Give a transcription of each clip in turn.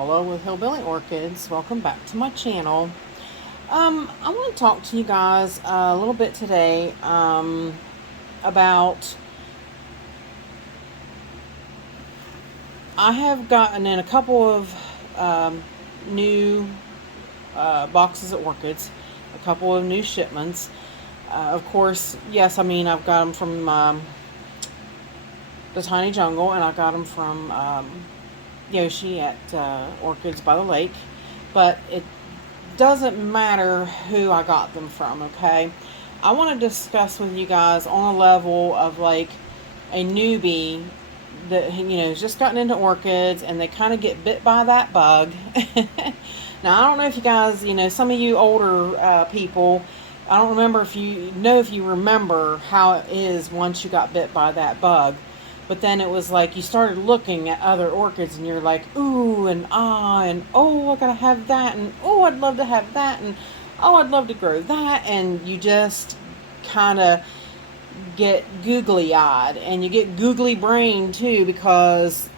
Paula with Hillbilly Orchids. Welcome back to my channel. I want to talk to you guys a little bit today about I have gotten in a couple of new boxes of orchids, a couple of new shipments. Of course, yes, I mean I've got them from the Tiny Jungle, and I got them from Yoshi at Orchids by the Lake, but it doesn't matter who I got them from, okay? I want to discuss with you guys on a level of like a newbie that, you know, has just gotten into orchids and they kind of get bit by that bug. Now, I don't know if you guys, you know, some of you older people, I don't remember if you remember how it is once you got bit by that bug. But then it was like you started looking at other orchids and you're like, ooh, and ah, and oh, I gotta have that, and oh, I'd love to have that, and oh, I'd love to grow that. And you just kind of get googly eyed and you get googly brain too, because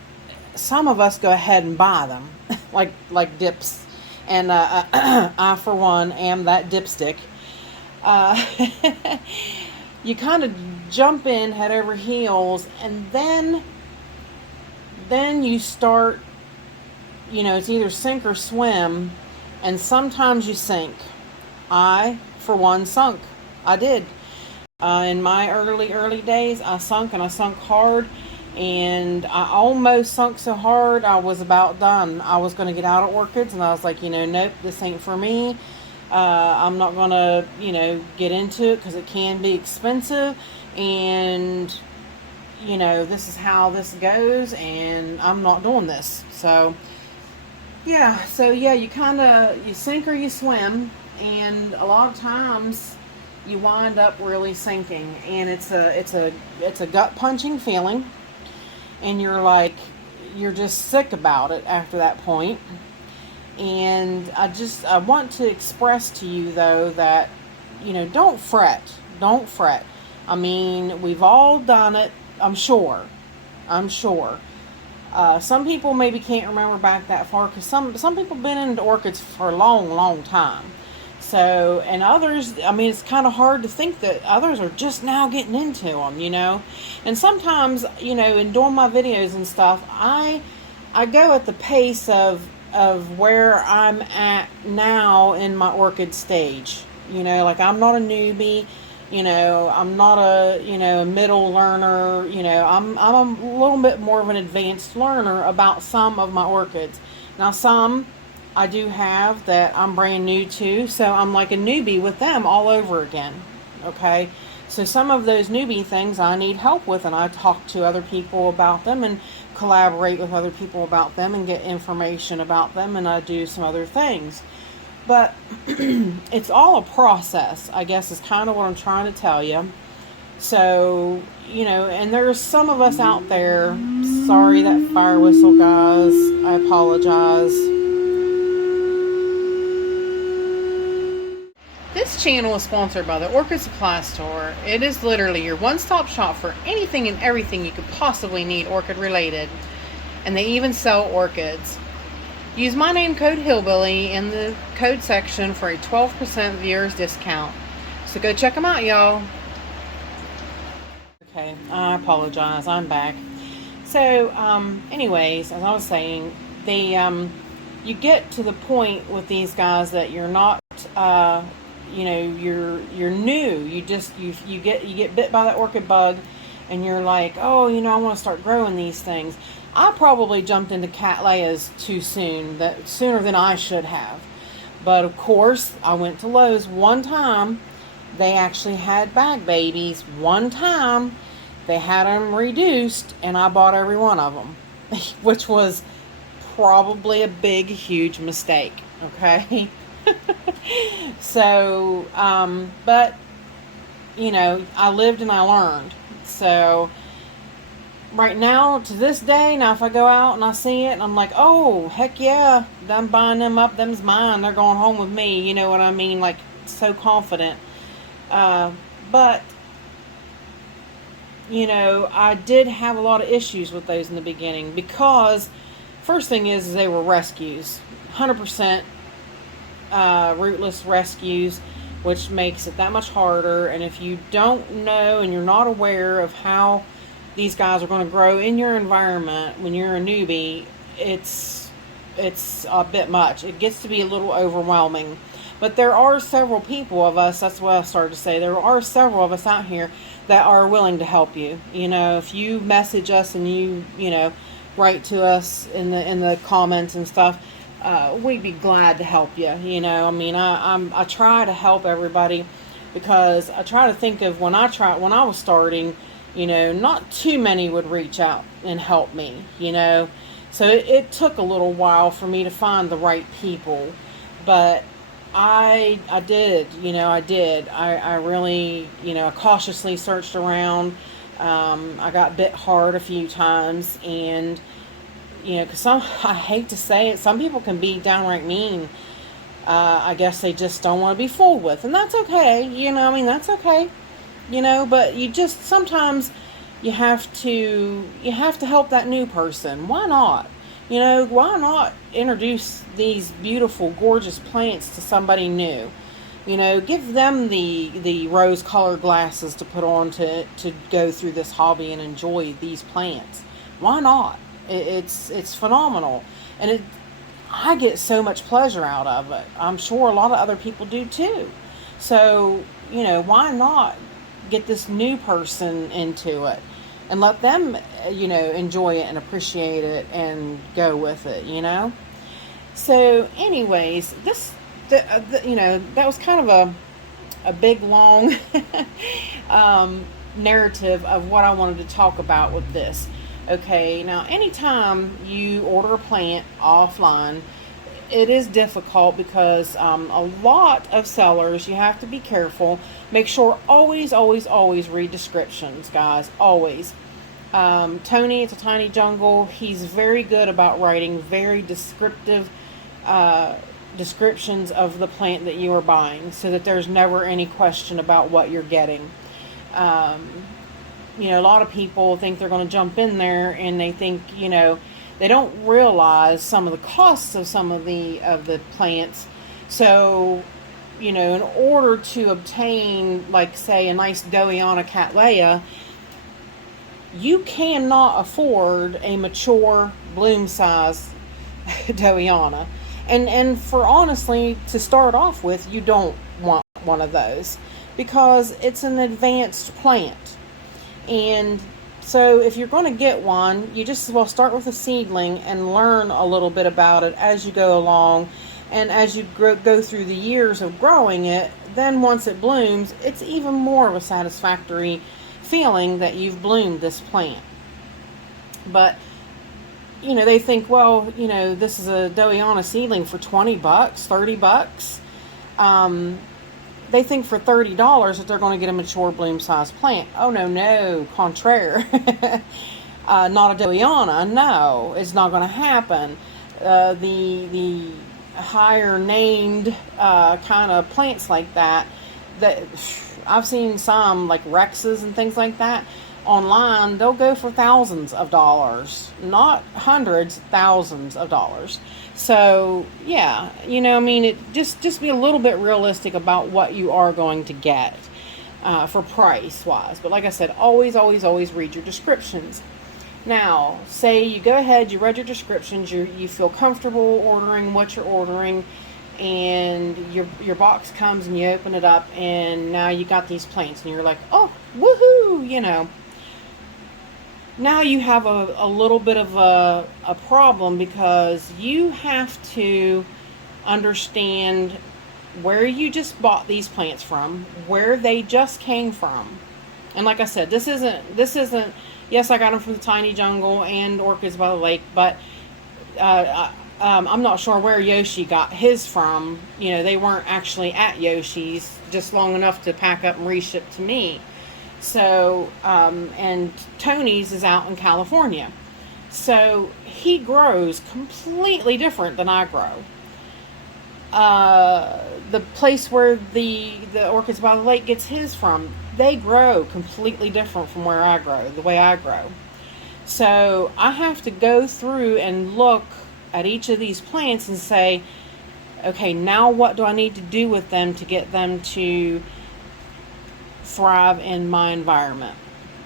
some of us go ahead and buy them like dips. And I, for one, am that dipstick. Uh, you kind of jump in head over heels, and then you start, you know, it's either sink or swim, and sometimes you sink. I, for one, sunk. I did. In my early days, I sunk, and I sunk hard, and I almost sunk so hard I was about done. I was going to get out of orchids, and I was like, you know, nope, this ain't for me. I'm not going to, you know, get into it because it can be expensive, and, you know, this is how this goes, and I'm not doing this. So, yeah, you kind of, you sink or you swim, and a lot of times you wind up really sinking, and it's a gut-punching feeling, and you're just sick about it after that point. And I want to express to you, though, that, you know, don't fret. I mean, we've all done it, I'm sure. Some people maybe can't remember back that far, because some people have been into orchids for a long time. So, and others, I mean, it's kind of hard to think that others are just now getting into them, you know. And sometimes, you know, in doing my videos and stuff, I go at the pace of where I'm at now in my orchid stage. You know, like, I'm not a newbie, you know, I'm not a, you know, a middle learner, you know, I'm a little bit more of an advanced learner about some of my orchids. Now, some I do have that I'm brand new to, so I'm like a newbie with them all over again, okay? So some of those newbie things I need help with, and I talk to other people about them and collaborate with other people about them and get information about them, and I do some other things. But it's all a process, I guess, is kind of what I'm trying to tell you. So, you know, and there's some of us out there, sorry, that fire whistle, guys, I apologize. This channel is sponsored by the Orchid Supply Store. It is literally your one-stop shop for anything and everything you could possibly need orchid related. And they even sell orchids. Use my name code Hillbilly in the code section for a 12% viewers discount. So go check them out, y'all. Okay, I apologize. I'm back. So, anyways, as I was saying, you get to the point with these guys that you're not, you know, you're new. You get bit by that orchid bug, and you're like, oh, you know, I want to start growing these things. I probably jumped into Cattleyas too soon, sooner than I should have. But of course, I went to Lowe's one time. They actually had bag babies. One time, they had them reduced, and I bought every one of them, which was probably a big, huge mistake. Okay. So, but, you know, I lived and I learned. So, right now, to this day, now if I go out and I see it, and I'm like, oh, heck yeah, I'm buying them up, them's mine, they're going home with me, you know what I mean, like, so confident. But, you know, I did have a lot of issues with those in the beginning, because first thing is they were rescues, 100% rootless rescues, which makes it that much harder. And if you don't know and you're not aware of how these guys are going to grow in your environment when you're a newbie, it's a bit much. It gets to be a little overwhelming. But there are several people of us, that's what I started to say, there are several of us out here that are willing to help you. You know, if you message us and you know, write to us in the comments and stuff, we'd be glad to help you. You know, I mean, I try to help everybody, because I try to think of when I was starting, you know, not too many would reach out and help me, you know. So it took a little while for me to find the right people, but I did, you know, I really, you know, cautiously searched around. I got bit hard a few times, and, you know, because I hate to say it, some people can be downright mean. I guess they just don't want to be fooled with, and that's okay, you know, I mean, that's okay, you know, but you just, sometimes you have to help that new person. Why not? You know, why not introduce these beautiful, gorgeous plants to somebody new? You know, give them the rose-colored glasses to put on to go through this hobby and enjoy these plants. Why not? It's phenomenal, and I get so much pleasure out of it. I'm sure a lot of other people do too. So, you know, why not get this new person into it and let them, you know, enjoy it and appreciate it and go with it, you know? So anyways, you know, that was kind of a big, long narrative of what I wanted to talk about with this. Okay, now anytime you order a plant offline, it is difficult because a lot of sellers, you have to be careful. Make sure always read descriptions, guys, always. Tony, It's a Tiny Jungle, he's very good about writing very descriptive descriptions of the plant that you are buying, so that there's never any question about what you're getting. You know, a lot of people think they're going to jump in there, and they think, you know, they don't realize some of the costs of some of the plants. So, you know, in order to obtain, like, say, a nice Dowiana Cattleya, you cannot afford a mature bloom size Dowiana. And for honestly, to start off with, you don't want one of those, because it's an advanced plant. And so if you're going to get one, you just as well start with a seedling and learn a little bit about it as you go along. And as you go through the years of growing it, then once it blooms, it's even more of a satisfactory feeling that you've bloomed this plant. But, you know, they think, well, you know, this is a Dowiana seedling for $20, $30. They think for $30 that they're going to get a mature bloom size plant. Oh, no, contraire. Not a Dowiana. No, it's not going to happen. The higher named kind of plants like that I've seen some, like Rexes and things like that online, they'll go for thousands of dollars, not hundreds, thousands of dollars. So yeah, you know, I mean, it just be a little bit realistic about what you are going to get for price wise. But like I said, always read your descriptions. Now, say you go ahead, you read your descriptions, you feel comfortable ordering what you're ordering, and your box comes and you open it up, and now you got these plants, and you're like, oh, woohoo, you know. Now you have a little bit of a problem, because you have to understand where you just bought these plants from, where they just came from. And like I said, this isn't, yes, I got them from the Tiny Jungle and Orchids by the Lake, but I'm not sure where Yoshi got his from. You know, they weren't actually at Yoshi's just long enough to pack up and reship to me. So, and Tony's is out in California. So he grows completely different than I grow. The place where the Orchids by the Lake gets his from, they grow completely different from where I grow, the way I grow. So I have to go through and look at each of these plants and say, okay, now what do I need to do with them to get them to thrive in my environment?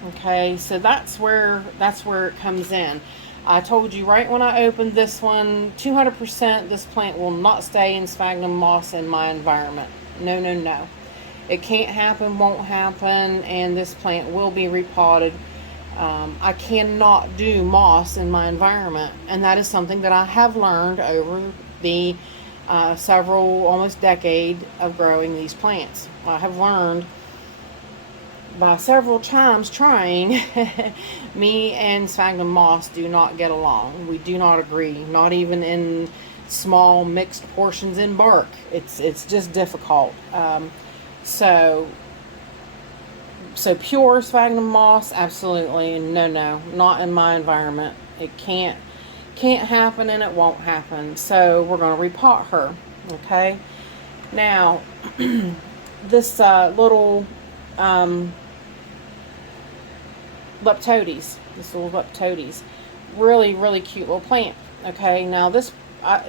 Okay, so that's where it comes in. I told you right when I opened this one, 200% this plant will not stay in sphagnum moss in my environment. No, no, no. It can't happen, won't happen, and this plant will be repotted. I cannot do moss in my environment, and that is something that I have learned over the several, almost decade of growing these plants. I have learned by several times trying, me and sphagnum moss do not get along. We do not agree, not even in small mixed portions in bark. It's just difficult. So pure sphagnum moss, absolutely no, not in my environment. It can't happen, and it won't happen. So we're going to repot her. Okay. Now, this little leptodes, really, really cute little plant. Okay. Now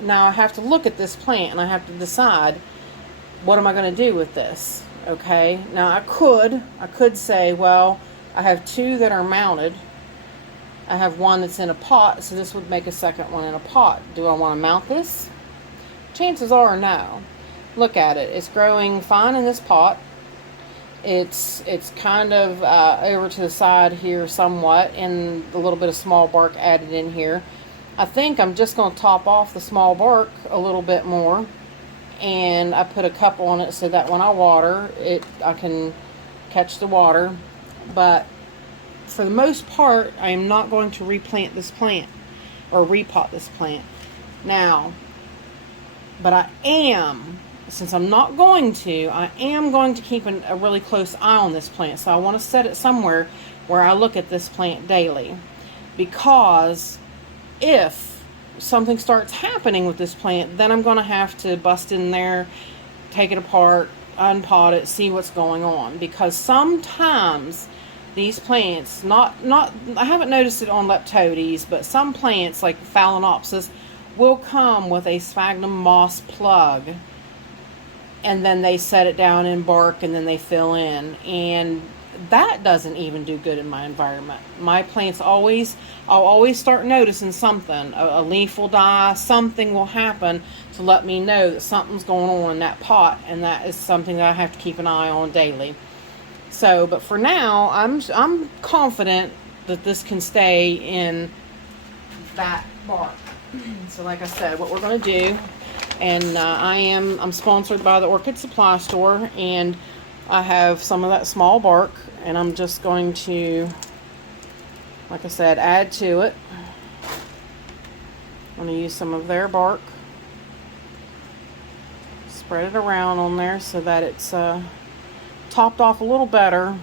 now I have to look at this plant and I have to decide, what am I going to do with this? Okay. Now I could say, well, I have two that are mounted. I have one that's in a pot, so this would make a second one in a pot. Do I want to mount this? Chances are no. Look at it. It's growing fine in this pot. It's kind of over to the side here somewhat, and a little bit of small bark added in here. I think I'm just going to top off the small bark a little bit more, and I put a cup on it so that when I water it, I can catch the water. But for the most part, I am not going to replant this plant or repot this plant now. But I am, since I'm not going to, I am going to keep a really close eye on this plant. So I want to set it somewhere where I look at this plant daily. Because if something starts happening with this plant, then I'm going to have to bust in there, take it apart, unpot it, see what's going on. Because sometimes these plants, I haven't noticed it on leptodes, but some plants like Phalaenopsis will come with a sphagnum moss plug, and then they set it down in bark and then they fill in, and that doesn't even do good in my environment. My plants I'll always start noticing something. A leaf will die, something will happen to let me know that something's going on in that pot, and that is something that I have to keep an eye on daily. So, but for now, I'm confident that this can stay in that bark. So like I said, what we're going to do, and I'm sponsored by the Orchid Supply Store, and I have some of that small bark, and I'm just going to, like I said, add to it. I'm going to use some of their bark, spread it around on there so that it's topped off a little better.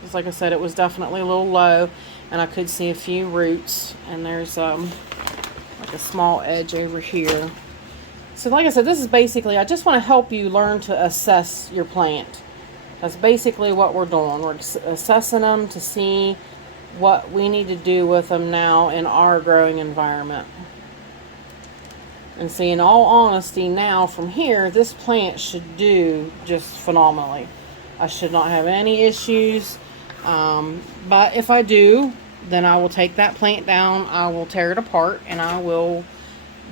Because like I said, it was definitely a little low, and I could see a few roots, and there's like a small edge over here. So like I said, this is basically, I just want to help you learn to assess your plant. That's basically what we're doing. We're assessing them to see what we need to do with them now in our growing environment. And see, in all honesty, now from here, this plant should do just phenomenally. I should not have any issues. But if I do, then I will take that plant down, I will tear it apart, and I will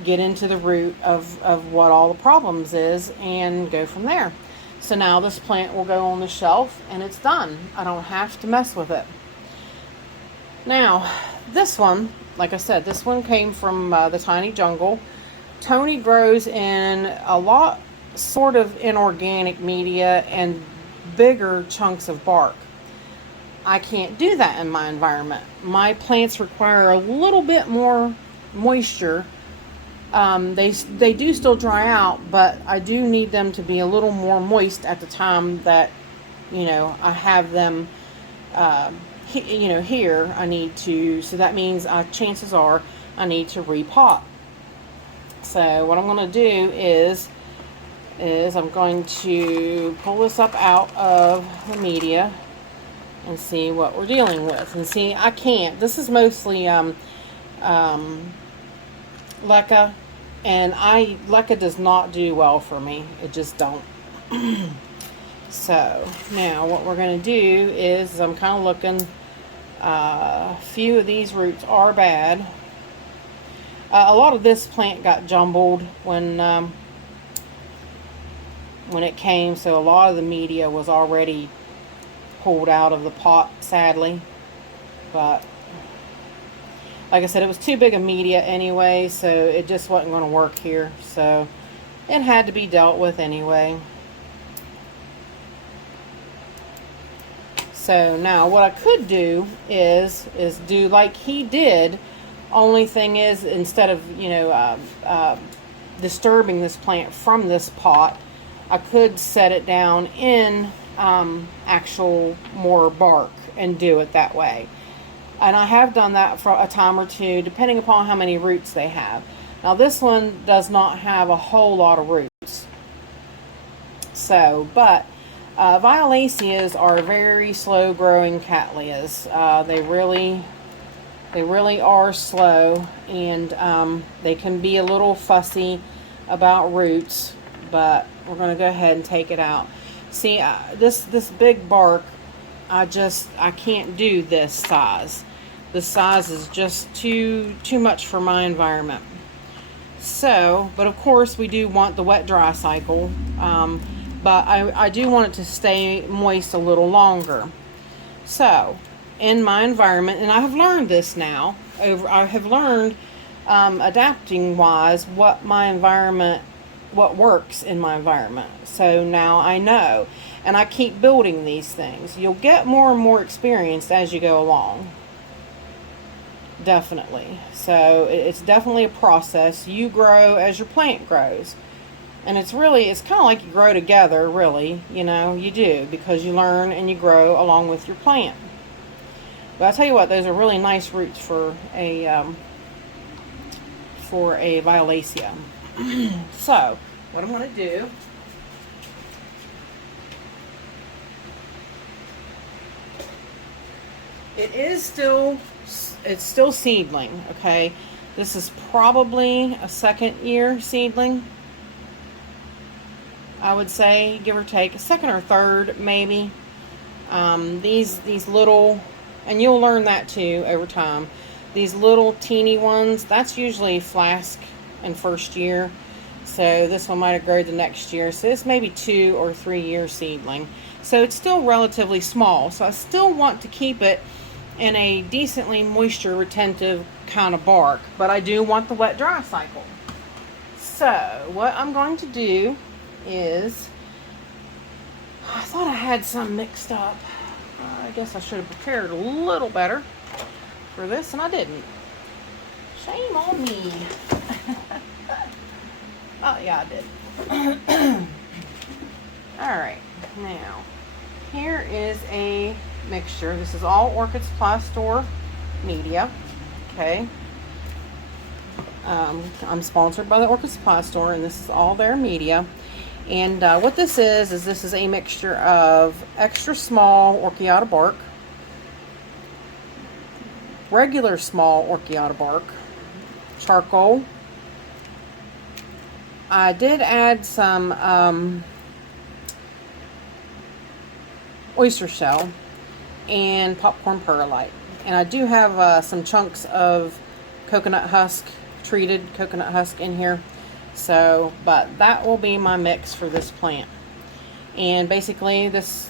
get into the root of what all the problems is and go from there. So now this plant will go on the shelf, and it's done. I don't have to mess with it. Now, this one, like I said, this one came from the Tiny Jungle. Tony grows in a lot sort of inorganic media and bigger chunks of bark. I can't do that in my environment. My plants require a little bit more moisture. They do still dry out, but I do need them to be a little more moist at the time that, I have them, here. I need to, so that means chances are I need to repot. So what I'm going to do is I'm going to pull this up out of the media. and see what we're dealing with. And see, I can't. This is mostly leca, and leca does not do well for me. It just don't. So now what we're going to do is I'm kind of looking. A few of these roots are bad. A lot of this plant got jumbled when it came, so a lot of the media was already pulled out of the pot, sadly. But like I said, it was too big a media anyway, so it just wasn't going to work here. So it had to be dealt with anyway. So now what I could do is do like he did. Only thing is, instead of, disturbing this plant from this pot, I could set it down in actual more bark and do it that way. And I have done that for a time or two, depending upon how many roots they have. Now this one does not have a whole lot of roots. So, but violaceas are very slow growing cattleyas. They really are slow, and they can be a little fussy about roots, but we're going to go ahead and take it out. See, this big bark, I can't do this size. This size is just too much for my environment. So, but of course we do want the wet dry cycle, but I do want it to stay moist a little longer. So in my environment, and I have learned this now, I have learned adapting wise what works in my environment. So now I know, and I keep building these things. You'll get more and more experienced as you go along. Definitely. So it's definitely a process. You grow as your plant grows. And it's kind of like you grow together, really. You do, because you learn and you grow along with your plant. But I'll tell you what, those are really nice roots for a violacea. So, what I'm going to do, it's still seedling, okay? This is probably a second year seedling, I would say, give or take, a second or third maybe. These little, and you'll learn that too over time, these little teeny ones, that's usually flask in first year. So this one might have grown the next year. So this may be 2 or 3 year seedling. So it's still relatively small. So I still want to keep it in a decently moisture retentive kind of bark, but I do want the wet dry cycle. So what I'm going to do is, I thought I had some mixed up. I guess I should have prepared a little better for this, and I didn't. Shame on me. Oh yeah, I did. Alright, now here is a mixture. This is all Orchids Store media. Okay. I'm sponsored by the Orchids Store, and this is all their media. And what this is this is a mixture of extra small orchiata bark, regular small orchiata bark, charcoal. I did add some oyster shell and popcorn perlite, and I do have some chunks of coconut husk, treated coconut husk in here. So, but that will be my mix for this plant. And basically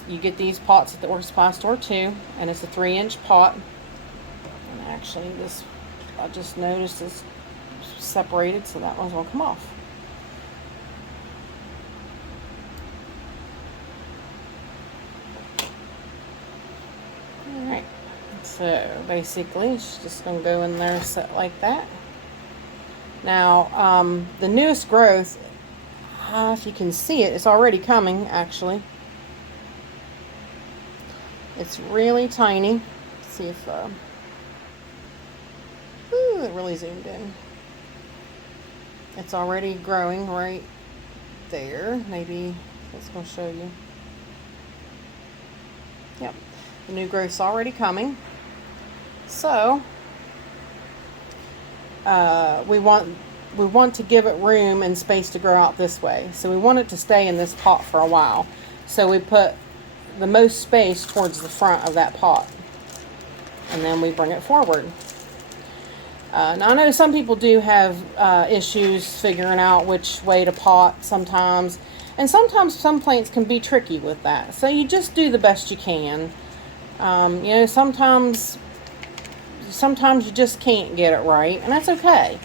you get these pots at the Orchids Store too, and it's a 3-inch pot. And actually this, I just noticed, is separated, so that one's gonna come off. Alright, so basically it's just gonna go in there set like that. Now, the newest growth, if you can see it, it's already coming, actually. It's really tiny. Let's see if, it really zoomed in. It's already growing right there. Maybe that's going to show you. Yep. The new growth's already coming. So we want to give it room and space to grow out this way. So we want it to stay in this pot for a while. So we put the most space towards the front of that pot. And then we bring it forward. Now I know some people do have issues figuring out which way to pot sometimes. And sometimes some plants can be tricky with that. So you just do the best you can. You know, sometimes you just can't get it right, and that's okay.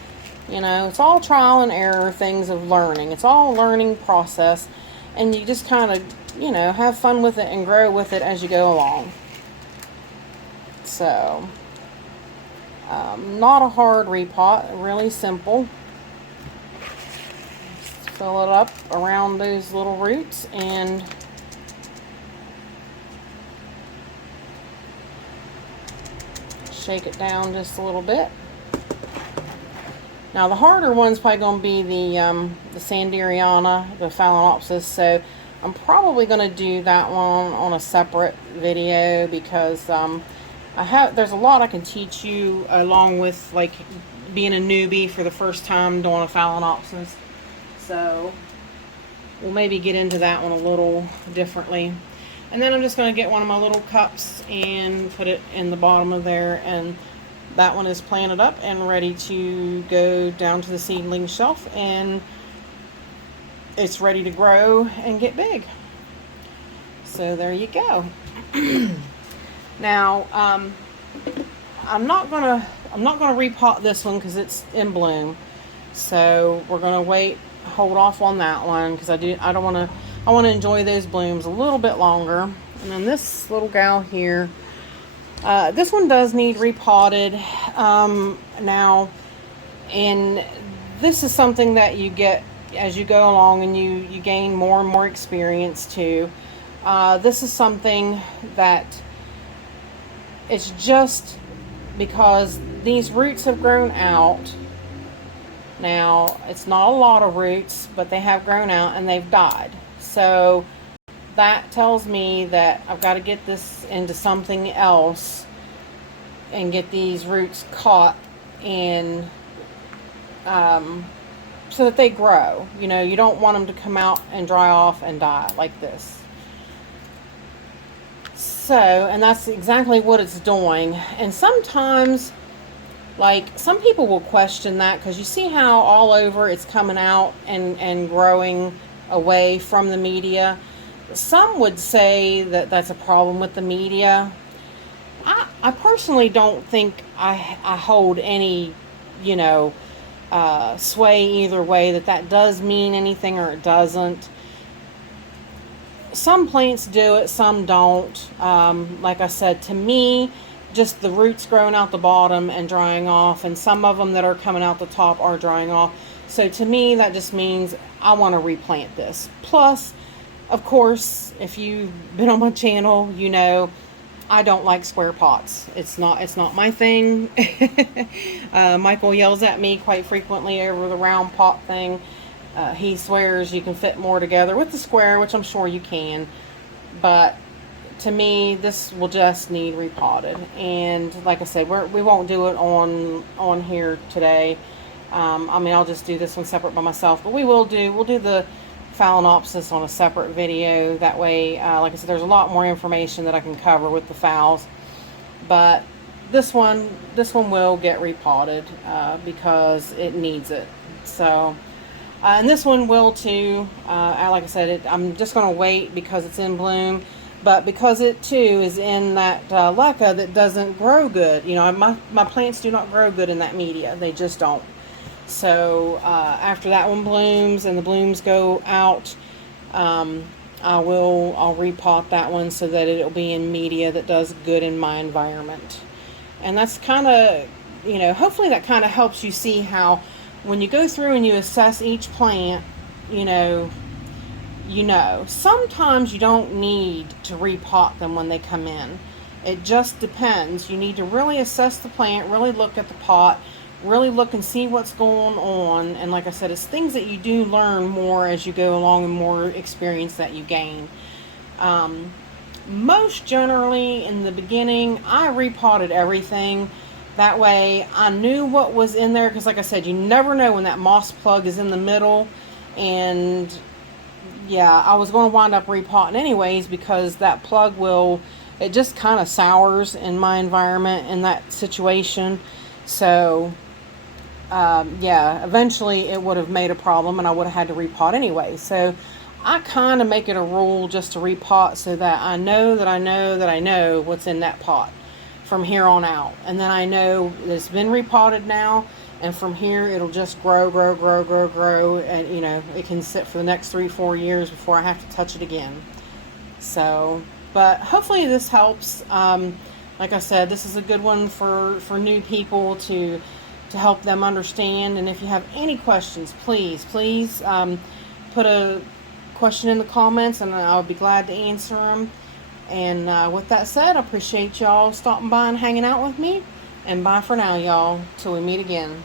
You know, it's all trial and error things of learning. It's all a learning process, and you just kind of, you know, have fun with it and grow with it as you go along. So, not a hard repot, really simple. Just fill it up around those little roots and shake it down just a little bit. Now the harder one's probably going to be the Sanderiana, the Phalaenopsis, so I'm probably going to do that one on a separate video because there's a lot I can teach you along with like being a newbie for the first time doing a Phalaenopsis. So we'll maybe get into that one a little differently. And then I'm just going to get one of my little cups and put it in the bottom of there, and that one is planted up and ready to go down to the seedling shelf, and it's ready to grow and get big. So there you go. Now I'm not gonna repot this one because it's in bloom, so we're gonna hold off on that one because I want to enjoy those blooms a little bit longer. And then this little gal here, this one does need repotted now, and this is something that you get as you go along and you gain more and more experience too. This is something that it's just because these roots have grown out. Now, it's not a lot of roots, but they have grown out and they've died. So that tells me that I've got to get this into something else and get these roots caught in so that they grow. You know, you don't want them to come out and dry off and die like this. So, and that's exactly what it's doing. And sometimes, like, some people will question that because you see how all over it's coming out and growing away from the media. Some would say that that's a problem with the media. I personally don't think I hold any, you know, sway either way, that does mean anything or it doesn't. Some plants do it, some don't. Like I said, to me, just the roots growing out the bottom and drying off, and some of them that are coming out the top are drying off. So to me, that just means I want to replant this. Plus, of course, if you've been on my channel, you know I don't like square pots. It's not my thing. Michael yells at me quite frequently over the round pot thing. He swears you can fit more together with the square, which I'm sure you can. But to me, this will just need repotted. And like I said, we won't do it on here today. I mean, I'll just do this one separate by myself. But we'll do the Phalaenopsis on a separate video. That way, like I said, there's a lot more information that I can cover with the phals. But this one will get repotted because it needs it. So, and this one will too. Like I said, I'm just going to wait because it's in bloom. But because it too is in that leca that doesn't grow good. You know, my plants do not grow good in that media. They just don't. So after that one blooms and the blooms go out, I'll repot that one so that it'll be in media that does good in my environment. And that's kind of, you know, hopefully that kind of helps you see how when you go through and you assess each plant, you know, sometimes you don't need to repot them when they come in. It just depends. You need to really assess the plant, really look at the pot, really look and see what's going on. And like I said, it's things that you do learn more as you go along and more experience that you gain. most generally in the beginning, I repotted everything. That way I knew what was in there, because like I said, you never know when that moss plug is in the middle. And yeah, I was going to wind up repotting anyways, because that plug it just kind of sours in my environment in that situation. So yeah, eventually it would have made a problem and I would have had to repot anyway. So I kind of make it a rule just to repot, so that I know that I know that I know what's in that pot from here on out. And then I know that it's been repotted now, and from here it'll just grow, grow, grow, grow, grow, and you know, it can sit for the next 3-4 years before I have to touch it again. So, but hopefully this helps. Like I said, this is a good one for new people to help them understand. And if you have any questions, please put a question in the comments, and I'll be glad to answer them. And with that said, I appreciate y'all stopping by and hanging out with me. And bye for now, y'all, till we meet again.